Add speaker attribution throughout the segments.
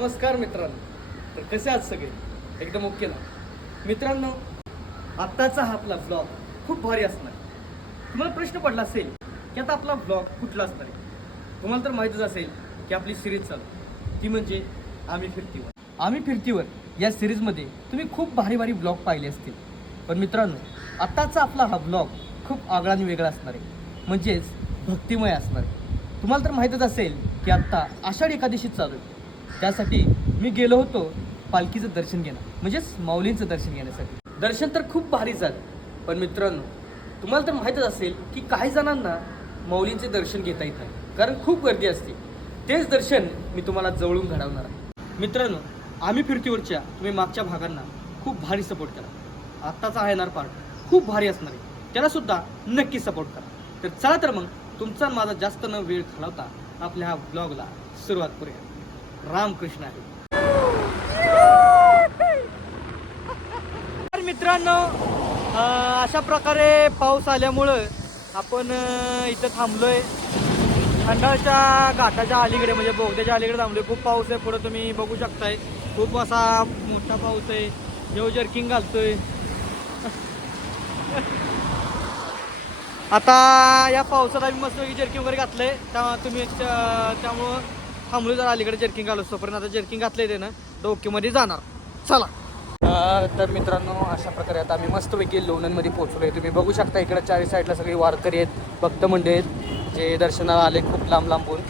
Speaker 1: नमस्कार मित्रांनो. तर कसे आहात सगळे? एकदम ओके ना? मित्रांनो आत्ताचा हा आपला ब्लॉग खूप भारी असणार. तुम्हाला प्रश्न पडला असेल की आता आपला ब्लॉग कुठला असणार आहे? तुम्हाला तर माहीतच असेल की आपली सिरीज चालू ती म्हणजे आम्ही फिरतीवर. आम्ही फिरतीवर या सिरीजमध्ये तुम्ही खूप भारी भारी ब्लॉग पाहिले असतील. पण मित्रांनो आत्ताचा आपला हा ब्लॉग खूप आगळा आणि वेगळा असणार आहे. म्हणजेच भक्तिमय असणार आहे. तुम्हाला तर माहीतच असेल की आत्ता आषाढ एकादशी चालू आहे. त्यासाठी मी गेलो होतो पालखीचं दर्शन घेणं म्हणजेच माऊलींचं दर्शन घेण्यासाठी. दर्शन तर खूप भारी झालं. पण मित्रांनो तुम्हाला तर माहीतच असेल की काही जणांना माऊलींचे दर्शन घेता येत नाही कारण खूप गर्दी असते. तेच दर्शन मी तुम्हाला जवळून घडवणार आहे. मित्रांनो आम्ही फिरतीवरच्या तुम्ही मागच्या भागांना खूप भारी सपोर्ट करा. आत्ताचा आहे येणार पार्ट खूप भारी असणार आहे. त्याला सुद्धा नक्की सपोर्ट करा. तर चला तर मग तुमचा माझा जास्त न वेळ घालवता आपल्या ब्लॉगला सुरुवात करूया. रामकृष्ण आहे. तर मित्रांनो अशा प्रकारे पाऊस आल्यामुळं आपण इथं थांबलोय. खंडाळच्या घाटाच्या अलीकडे म्हणजे बोगद्याच्या अलीकडे थांबलोय. खूप पाऊस आहे पुढे तुम्ही बघू शकताय. खूप असा मोठा पाऊस आहे. जेव जर्किंग घालतोय. आता या पावसात आम्ही मस्त जर्किंग वगैरे घातलंय. त्या तुम्ही त्या- त्यामुळं थांबलो जर अलीकडे जर्किंग घालू तोपर्यंत आता जर्किंग घातलंय ते ना डोक्यामध्ये जाणार. चला. तर मित्रांनो अशा प्रकारे आता आम्ही मस्तपैकी लोणंदमध्ये पोहोचलो आहे तुम्ही बघू शकता इकडे चारी साईडला सगळी वारकरी आहेत भक्त मंडळी आहेत जे दर्शनाला आले खूप लांब लांबून.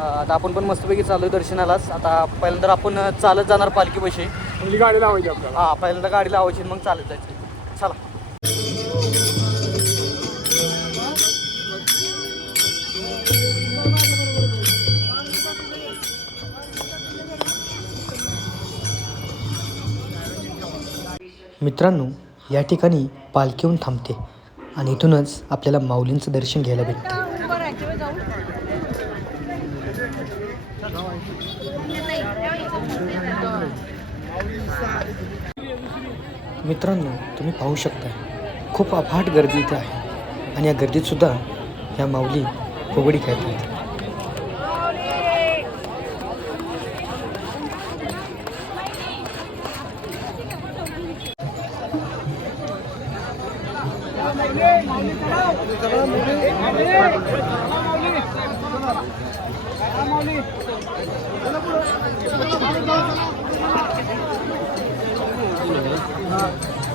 Speaker 1: आता आपण पण मस्तपैकी चालू आहे दर्शनालाच. आता पहिल्यांदा आपण चालत जाणार पालखी पैसे.
Speaker 2: म्हणजे गाडी लावायची आपल्याला.
Speaker 1: हा पहिल्यांदा गाडी लावायची मग चालत जायचं. चला.
Speaker 3: मित्रांनो या ठिकाणी पालखी येऊन थांबते आणि इथूनच आपल्याला माऊलींचं दर्शन घ्यायला भेटतं. मित्रांनो तुम्ही पाहू शकता खूप अफाट गर्दी इथे आहे. आणि या गर्दीत सुद्धा माऊली फुगडी खेळतात.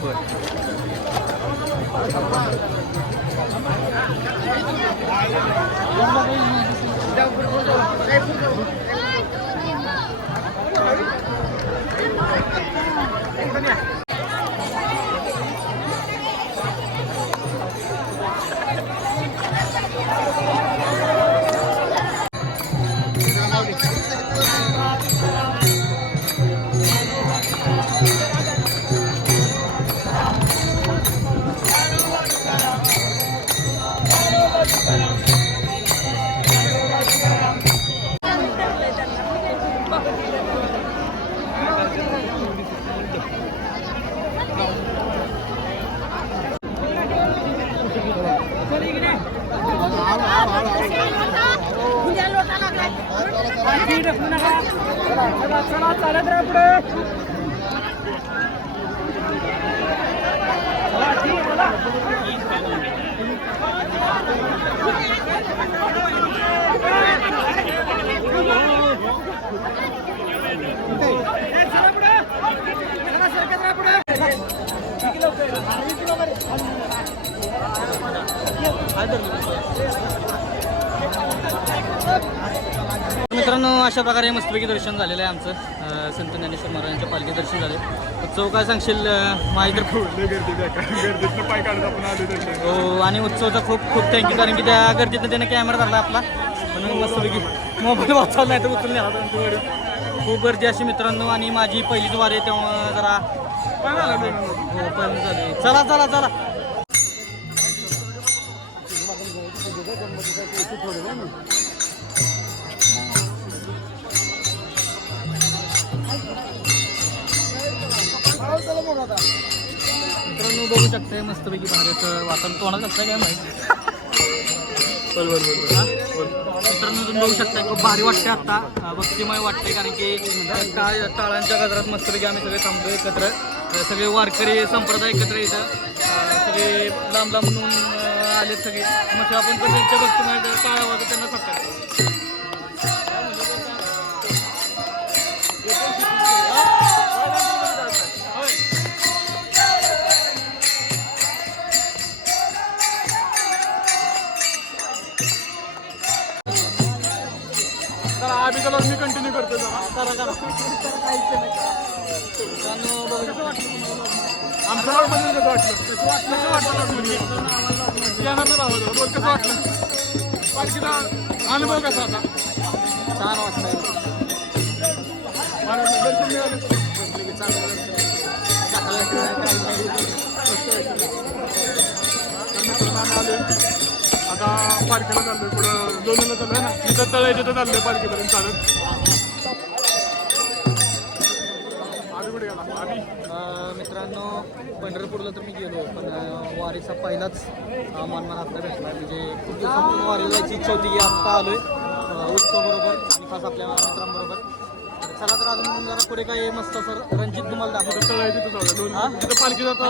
Speaker 1: मित्रांनो अशा प्रकारे मस्तपैकी दर्शन झालेलं आहे आमचं. संत ज्ञानेश्वर महाराजांच्या पालखी दर्शन झाले. उत्सव काय सांगशील माहिती खूप हो आणि उत्सवचा खूप खूप थँक्यू कारण की त्या गर्दीतनं त्यानं कॅमेरा धरला आपला. म्हणून मस्तपैकी मोबाईल वाचवला नाही तर उचलून खूप गर्दी अशी मित्रांनो आणि माझी पहिलीच वार आहे तेव्हा जरा हो पण झाली. चला चला चला. शकताय मस्तपैकी बाहेरचं वातावरण. तोंडात असतं काय माहिती?
Speaker 2: बोल बोल बोल बोल.
Speaker 1: मित्रांनो तुम्ही बघू शकता खूप भारी वाटते आता. अं, भक्तिमय वाटते कारण की टाळ टाळांच्या गजरात मस्तपैकी आम्ही सगळे थांबतो एकत्र. सगळे वारकरी संप्रदाय एकत्र येतं सगळे लांब लांबून अं, आलेत सगळे. मग आपण पण त्यांच्या भक्तिमय टाळा वाजवत त्यांना सत्कार
Speaker 2: करतो जरा.
Speaker 1: करा करा. मित्रांनो बघू शकता.
Speaker 2: आमचं लॉकमध्ये कसं वाटलं? कसं वाटलं कसं वाटलं येणार ना राहू दे. बोल कसं वाटलं? पालखीचा अनुभव कसा आता
Speaker 1: छान
Speaker 2: मला दर्शन मिळालं. तर आलोय. आता पालखीला चाललोय. पुढं लोणीला चाललोय ना? तिथं तळ आहे तिथं चाललोय पालखीपर्यंत चालत.
Speaker 1: मित्रांनो पंढरपूरला तर मी गेलो पण वारीचा पहिलाच अ, मान मला आत्ता भेटला म्हणजे खूप दिवसापासून वारीला जायची इच्छा होती की आत्ता आलोय उत्सव बरोबर आणि खास आपल्या मित्रांबरोबर. तर चला तर अजून जरा पुढे काही मस्त असं रणजित तुम्हाला दाखवतो.
Speaker 2: आहे पालखी जाता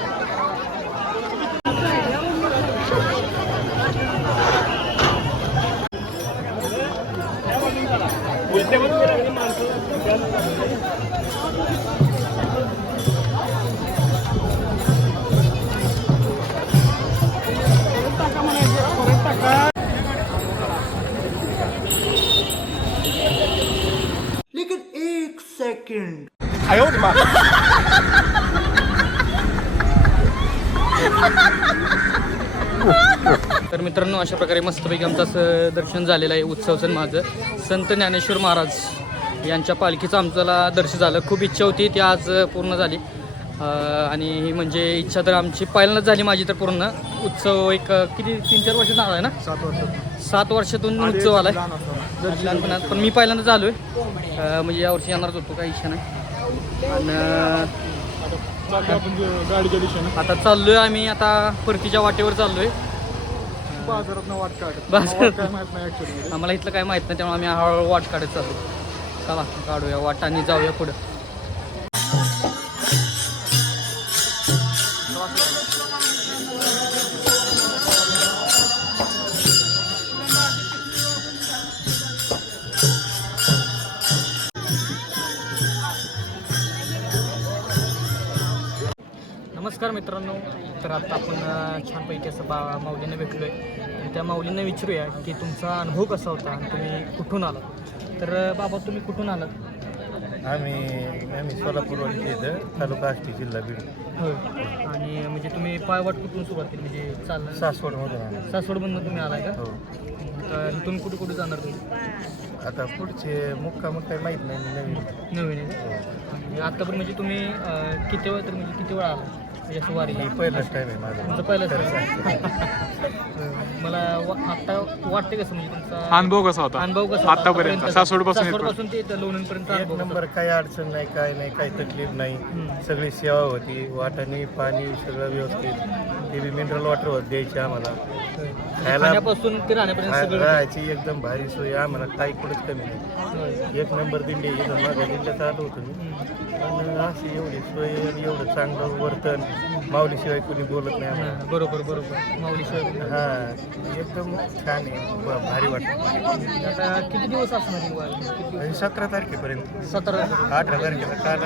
Speaker 1: अशा प्रकारे मस्तपैकी आमचं असं दर्शन झालेलं आहे उत्सवचं माझं. संत ज्ञानेश्वर महाराज यांच्या पालखीचं आमच्याला दर्शन झालं. खूप इच्छा होती ती आज पूर्ण झाली. आणि ही म्हणजे इच्छा तर आमची पहिल्यांदाच झाली माझी तर पूर्ण. उत्सव एक किती तीन चार वर्ष झाला आहे ना?
Speaker 2: सात वर्ष.
Speaker 1: सात वर्षातून उत्सव आला आहे लहानपणात. पण मी पहिल्यांदाच आलो आहे म्हणजे यावर्षी येणारच होतो काही इच्छा नाही. आणि आता चाललोय आम्ही आता परतीच्या वाटेवर चाललोय.
Speaker 2: बाजारात वाट काढत.
Speaker 1: बाजारात.
Speaker 2: काय माहीत नाही ऍक्च्युली
Speaker 1: आम्हाला इथलं काय माहीत नाही त्यामुळे आम्ही हळूहळू वाट काढत चाललो. चला काढूया वाट आणि जाऊया पुढं. नमस्कार मित्रांनो. तर आता आपण छानपैकी असं बा माऊलींना भेटलो आहे त्या माऊलींना विचारूया की तुमचा अनुभव कसा होता आणि तुम्ही कुठून आलात? तर बाबा तुम्ही कुठून आलात?
Speaker 4: आम्ही आम्ही सोलापूरवरचे इथं तालुका आष्टी जिल्हा बीड.
Speaker 1: होय. आणि म्हणजे तुम्ही पायवाट कुठून सुरुवात केली? म्हणजे चालणार
Speaker 4: सासवडमधून आलो.
Speaker 1: सासवडमधून तुम्ही आलाय का?
Speaker 4: हो.
Speaker 1: तर तुम्ही कुठे कुठे जाणार तुम्ही?
Speaker 4: आता पुढचे मुक्काम काही माहीत नाही मी नवीन.
Speaker 1: नवीन आहे का? आणि आता पण म्हणजे तुम्ही अं, किती वेळ तर म्हणजे किती वेळा आला
Speaker 3: वारी
Speaker 4: हे पहिलाच टाईम आहे माझा.
Speaker 3: तुमचं पहिलंच मला वा- आता वाटते कसं म्हणजे तुमचा
Speaker 2: अनुभव कसा होता?
Speaker 3: अनुभव कसा
Speaker 2: आतापर्यंत सासवडपासून इथपर्यंत.
Speaker 3: सासवडपासून ते लोणंदपर्यंत
Speaker 4: एक
Speaker 3: अनुभव कसा?
Speaker 4: नंबर काही अडचण नाही काय नाही काही तकलीफ नाही. सगळी सेवा होती. वाटाणे पाणी सगळं व्यवस्थित. ते बी मिनरल वॉटर होत द्यायचे आम्हाला. खायला
Speaker 3: खाण्यापासून ते राहण्यापर्यंत
Speaker 4: खा-
Speaker 3: सगळं
Speaker 4: राहायची एकदम भारी सोय. आहे आम्हाला काही कुठंच कमी नाही.
Speaker 3: होय.
Speaker 4: एक नंबर दिंडी आहे. इथं माझ्या दिंड्यात आलो होतो मी.
Speaker 3: हम्म.
Speaker 4: पण अशी एवढी सोय आणि एवढं चांगलं वर्तन. माऊलीशिवाय कोणी बोलत नाही आम्हाला
Speaker 3: हा, बरोबर. बरोबर माऊली शिवाय
Speaker 4: हा. एकदम छान आहे. ब- भारी वाटतं.
Speaker 3: आता किती दिवस असणार ही वारी? किती दिवस?
Speaker 4: आणि सतरा तारखेपर्यंत.
Speaker 3: सतरा
Speaker 4: अठरा तारखेला. काल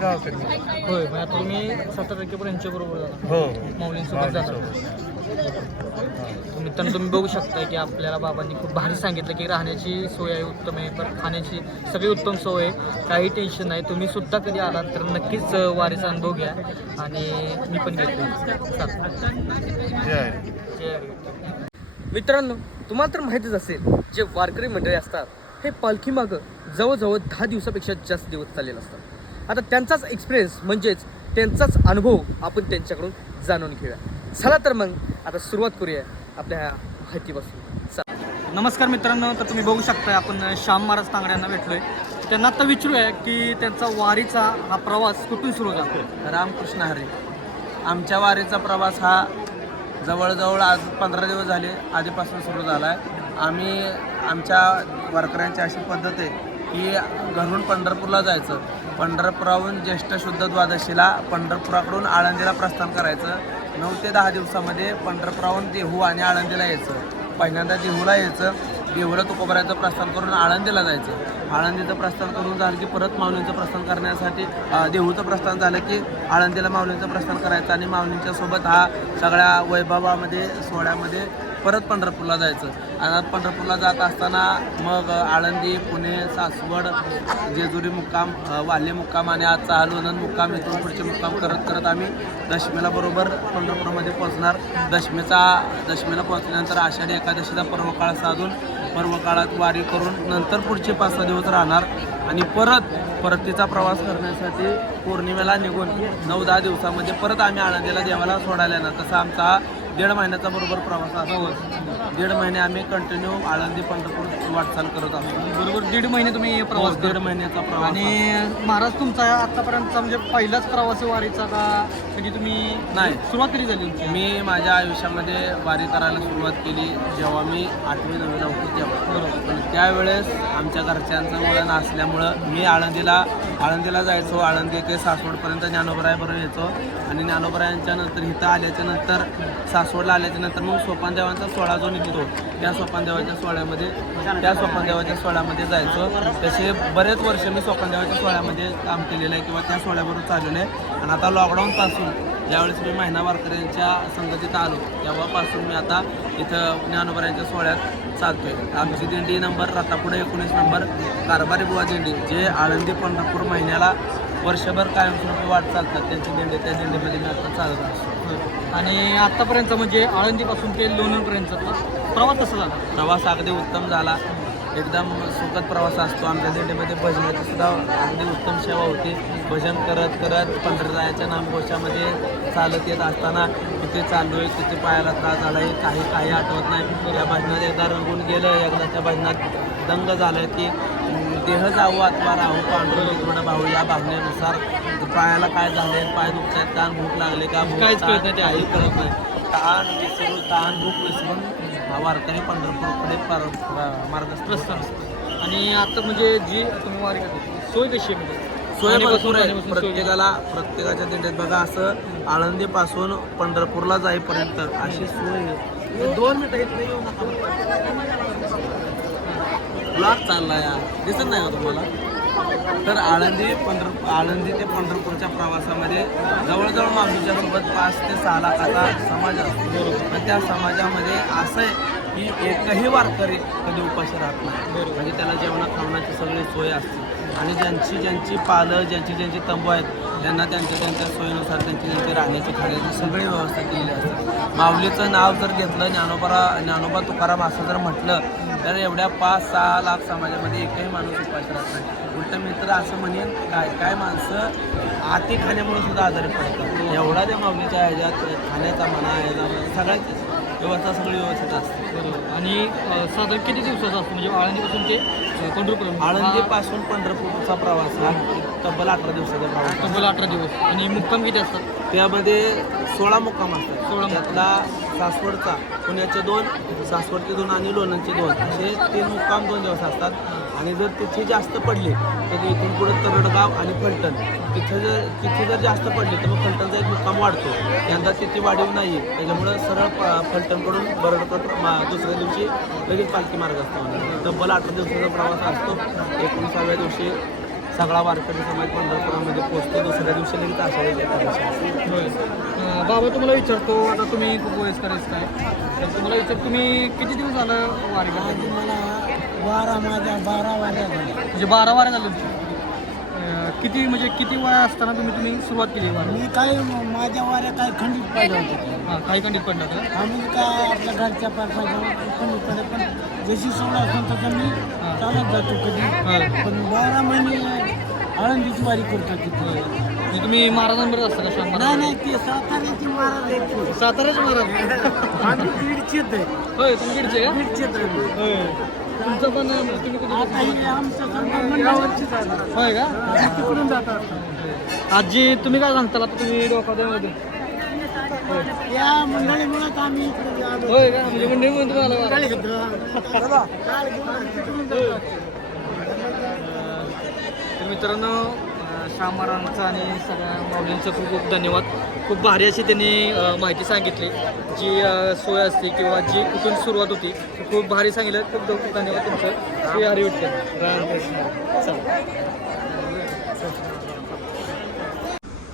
Speaker 4: गावाकडे.
Speaker 3: होय आता तुम्ही सतरा तारखेपर्यंत बरोबर जाणार
Speaker 4: हो.
Speaker 3: माऊलींसोबत जाणार मित्रांनो तुम्ही बघू शकता की आपल्याला बाबांनी खूप भारी सांगितलं की राहण्याची सोय आहे उत्तम आहे पण खाण्याची सगळी उत्तम सोय आहे. काही टेन्शन नाही. तुम्ही सुद्धा कधी आलात तर नक्कीच वारीचा अनुभव घ्या. आणि मी पण घेतो.
Speaker 1: मित्रांनो तुम्हाला तर माहितीच असेल जे वारकरी मंडळी असतात हे पालखी मागं जवळजवळ दहा दिवसापेक्षा जास्त दिवस चाललेले असतात. आता त्यांचाच एक्सपिरियन्स म्हणजेच त्यांचाच अनुभव आपण त्यांच्याकडून जाणून घेऊया. चला तर मग आता सुरुवात करूया आपल्या ह्या माहितीपासून. चला. नमस्कार मित्रांनो तर तुम्ही बघू शकता आपण श्याम महाराज तांगड्यांना भेटलोय. त्यांना आता विचारूया की त्यांचा वारीचा हा प्रवास कुठून सुरू झाला?
Speaker 5: रामकृष्ण हरी. आमच्या वारीचा प्रवास हा जवळजवळ आज पंधरा दिवस झाले आधीपासून सुरू झाला आहे आम्ही आमच्या वारकऱ्यांची अशी पद्धत आहे की घरून पंढरपूरला जायचं पंढरपुराहून ज्येष्ठ शुद्ध द्वादशीला पंढरपुराकडून आळंदीला प्रस्थान करायचं नऊ ते दहा दिवसामध्ये पंढरपुराहून देहू आणि आळंदीला यायचं. पहिल्यांदा देहूला यायचं. देहूला तुकोबरायचं प्रस्थान करून आळंदीला जायचं. आळंदीचं प्रस्थान करून झालं की परत माऊलींचं प्रस्थान करण्यासाठी देहूचं प्रस्थान झालं की आळंदीला माऊलींचं प्रस्थान करायचं आणि माऊलींच्या सोबत हा सगळ्या वैभवामध्ये सोहळ्यामध्ये परत पंढरपूरला जायचं. आणि पंढरपूरला जात असताना मग आळंदी पुणे सासवड जेजुरी मुक्काम वाले मुक्काम आणि आजचा हा लोणंद मुक्काम इथून पुढचे मुक्काम करत करत आम्ही दशमीला बरोबर पंढरपूरमध्ये पोहोचणार. दशमीचा दशमीला पोहोचल्यानंतर आषाढी एकादशीचा पर्वकाळ साधून पर्वकाळात वारी करून नंतर पुढचे पाच सहा दिवस राहणार. आणि परत परतीचा प्रवास करण्यासाठी पौर्णिमेला निघून नऊ दहा दिवसामध्ये परत आम्ही आळंदीला देवाला सोडायला येणार. तसा आमचा दीड महिन्याचा बरोबर प्रवास असतो दीड महिने आम्ही कंटिन्यू आळंदी पंढरपूर वाटचाल करत असतो
Speaker 1: बरोबर दीड महिने तुम्ही
Speaker 5: प्रवास
Speaker 1: प्रवास
Speaker 5: दीड महिन्याचा प्रवास
Speaker 1: आणि महाराज तुमचा आतापर्यंतचा म्हणजे पहिलाच प्रवास वारीचा का कधी तुम्ही
Speaker 5: नाही.
Speaker 1: सुरुवात कधी झाली
Speaker 5: मी माझ्या आयुष्यामध्ये वारी करायला सुरुवात केली जेव्हा मी आठवी नववीला होतो तेव्हा. त्यावेळेस आमच्या घरच्यांचं वळण असल्यामुळं मी आळंदीला आळंदीला जायचो. आळंदी ते सासवडपर्यंत ज्ञानोबरायबरोबर यायचो आणि ज्ञानोबरायांच्या नंतर इथं आल्याच्यानंतर सासवडला आल्याच्यानंतर मग सोपानदेवांचा सोहळा जो निघतो त्या सोपानदेवाच्या सोहळ्यामध्ये त्या सोपानदेवाच्या सोहळ्यामध्ये जायचो. तसे बरेच वर्ष मी सोपानदेवाच्या सोहळ्यामध्ये काम केलेलं आहे किंवा त्या सोहळ्याबरोबर चाललेलं आहे. आणि आता लॉकडाऊनपासून ज्यावेळेस मी महिना वारकऱ्यांच्या संगतीत आलो तेव्हापासून मी आता इथं ज्ञानोबऱ्यांच्या सोहळ्यात चालतोय. आमची दिंडी नंबर रथापुढे एकोणीस नंबर कारभारी बुवा दिंडी जे आळंदी पंढरपूर महिन्याला वर्षभर कायमस्वरूपी वाट चालतात त्यांची दिंडी त्या दिंडीमध्ये मी आता चालत असतो.
Speaker 1: आणि आतापर्यंत म्हणजे आळंदीपासून ते लोणंदपर्यंतचा प्रवास कसा झाला?
Speaker 5: प्रवास अगदी उत्तम झाला. एकदम सुखद प्रवास असतो. आमच्या दिंडीमध्ये भजनाची सुद्धा अगदी उत्तम सेवा होती. भजन करत करत पंढररायाच्या नामघोषामध्ये चालत येत असताना किती चाललो आहे किती पायाला त्रास झाला आहे काही काही आठवत नाही. या भजनात एकदा रंगून गेलं. एकदा त्या भजनात दंग झालं की देह जाऊ अथवा राहू. पांडुरंग थोडं भाऊ. या भावनेनुसार पायाला काय झालंय? पाय दुखतात ताण भूक लागले का? भूक
Speaker 1: काहीच कळत नाही
Speaker 5: काही कळत नाही. ताण विसरून ताण भूक विसरून वारकरी पंढरपूरकडे पर- मार्गस्थ
Speaker 1: असतं. आणि आता म्हणजे जी तुम्ही वारी करता सोय कशी आहे म्हणजे?
Speaker 5: सोय भरपूर आहे. प्रत्येकाला प्रत्येकाच्या दिंडीत बघा असं आळंदीपासून पंढरपूरला जाईपर्यंत अशी सोय. दोन मिनिटं ब्लॉक चालला या दिसत नाही का तुम्हाला? तर आळंदी पंढर आळंदी ते पंढरपूरच्या प्रवासामध्ये जवळजवळ माणूसच्यासोबत सोबत पाच ते सहा लाखाचा समाज असतो. त्या समाजामध्ये असं आहे की एकही वारकरी कधी उपाशी राहत नाही. म्हणजे त्याला जेवणा खावण्याची सगळी सोय असते. आणि ज्यांची ज्यांची पालं ज्यांची ज्यांची तंबू आहेत त्यांना त्यांच्या त्यांच्या सोयीनुसार त्यांची त्यांची राहण्याची खाण्याची सगळी व्यवस्था केलेली असते. माऊलीचं नाव जर घेतलं ज्ञानोबा ज्ञानोबा तुकाराम असं जर म्हटलं तर एवढ्या पाच सहा लाख समाजामध्ये एकही माणूस उपाशी राहत नाही. उलट मी तर असं म्हणेन काय काय माणसं आती खाण्यामुळे सुद्धा आजारी पडतात. एवढा त्या माऊलीच्या ह्याच्यात खाण्याचा म्हणा ह्याचा म्हणा, सगळ्याच व्यवस्था सगळी व्यवस्थित असते.
Speaker 1: बरोबर. आणि अं, साधारण किती दिवसाचा असतो? म्हणजे आळंदीपासून ते अं, पंढरपूर?
Speaker 5: आळंदीपासून पंढरपूरचा प्रवास हा तब्बल अठरा दिवसाचा प्रवास
Speaker 1: तब्बल अठरा दिवस. आणि मुक्काम किती असतात?
Speaker 5: त्यामध्ये सोळा मुक्काम असतात.
Speaker 1: सोळा.
Speaker 5: त्यातला सासवडचा पुण्याचे दोन सासवडचे दोन आणि लोणंदचे दोन. असे तीन मुक्काम दोन दिवस असतात. आणि जर तिथे जास्त पडले तर इथून पुढे तरडगाव आणि फलटण. तिथे जर तिथे जर जास्त पडले तर मग फलटणचा एक मुक्काम वाढतो. यंदा तिथे वाढीव नाही त्याच्यामुळं सरळ फलटणकडून बरडकर मा- दुसऱ्या दिवशी लगेच पालखी मार्ग असतो. तब्बल अठरा दिवसाचा प्रवास असतो. एकोणीसाव्या दिवशी सगळा वारकरी समाज पंढरपुरामध्ये पोहोचतो दुसऱ्या दिवशी लगेच आषाढी एकादशी असते
Speaker 1: होय. अं, बाबा तुम्हाला विचारतो आता तुम्ही खूप वयस्कर आहेस काय? तर तुम्हाला विचार तुम्ही किती दिवस झालं वारी?
Speaker 6: मला बारा माझ्या बारा वाऱ्या झाल्या.
Speaker 1: म्हणजे बारा वाऱ्या झालं तुमची किती म्हणजे किती वय असताना तुम्ही तुम्ही सुरुवात केली वारी?
Speaker 6: मी काय माझ्या वाऱ्या काय खंडित पाहिजे होते
Speaker 1: हां काही खंडित पडला का
Speaker 6: आम्ही काय आपल्या घरच्या पाठवायच्या खंडित पडे पण जशी सोळा असून तसं मी चालत जातो कधी. पण बारा महिने आळंदीची वारी करतो तिथे.
Speaker 1: म्हणजे तुम्ही महाराजांबरोबर असता का श्याम
Speaker 6: नाही नाही ते साताऱ्याची महाराज आहेत
Speaker 1: महाराज?
Speaker 6: आम्ही बीडचेच आहे.
Speaker 1: होय तुम्ही बीडचे का?
Speaker 6: बीडचेच आहे
Speaker 1: होय. तुमचं पण तुम्ही कुठे
Speaker 6: आता आमचं
Speaker 1: होय का?
Speaker 6: तिकडून जातात
Speaker 1: आजी तुम्ही काय सांगताल? आता तुम्ही डोकाद्यामध्ये
Speaker 6: या मंडळीमुळेच आम्ही इकडे आलो.
Speaker 1: होय का? म्हणजे मंडळी म्हणून तुम्हाला वारा.
Speaker 6: काल घेऊन तिकडून जातात
Speaker 1: तर मित्रांनो महाराजांचं आणि सगळ्या माऊलींचं खूप खूप धन्यवाद. खूप भारी अशी त्यांनी माहिती सांगितली. जी सोय असते किंवा जी कुठून सुरुवात होती खूप भारी सांगितलं. खूप खूप धन्यवाद तुमचं. श्री हरी चला.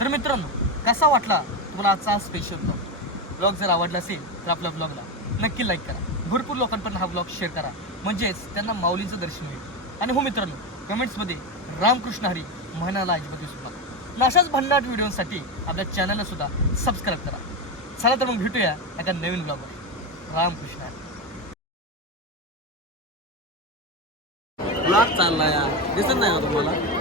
Speaker 1: तर मित्रांनो कसा वाटला तुम्हाला आजचा स्पेशल ब्लॉग ब्लॉग जर आवडला असेल तर आपल्या ब्लॉगला नक्की लाईक करा. भरपूर लोकांपर्यंत हा ब्लॉग शेअर करा. म्हणजेच त्यांना माऊलीचं दर्शन मिळेल. आणि हो मित्रांनो कमेंट्समध्ये रामकृष्ण हरी म्हणाला अजिबात विसरू नका आणि अशाच भन्नाट व्हिडिओसाठी आपल्या चॅनलला सुद्धा सबस्क्राईब करा. चला तर मग भेटूया एका नवीन ब्लॉगवर रामकृष्ण हरी.
Speaker 5: ब्लॉग चालला या दिसत नाही का तुम्हाला?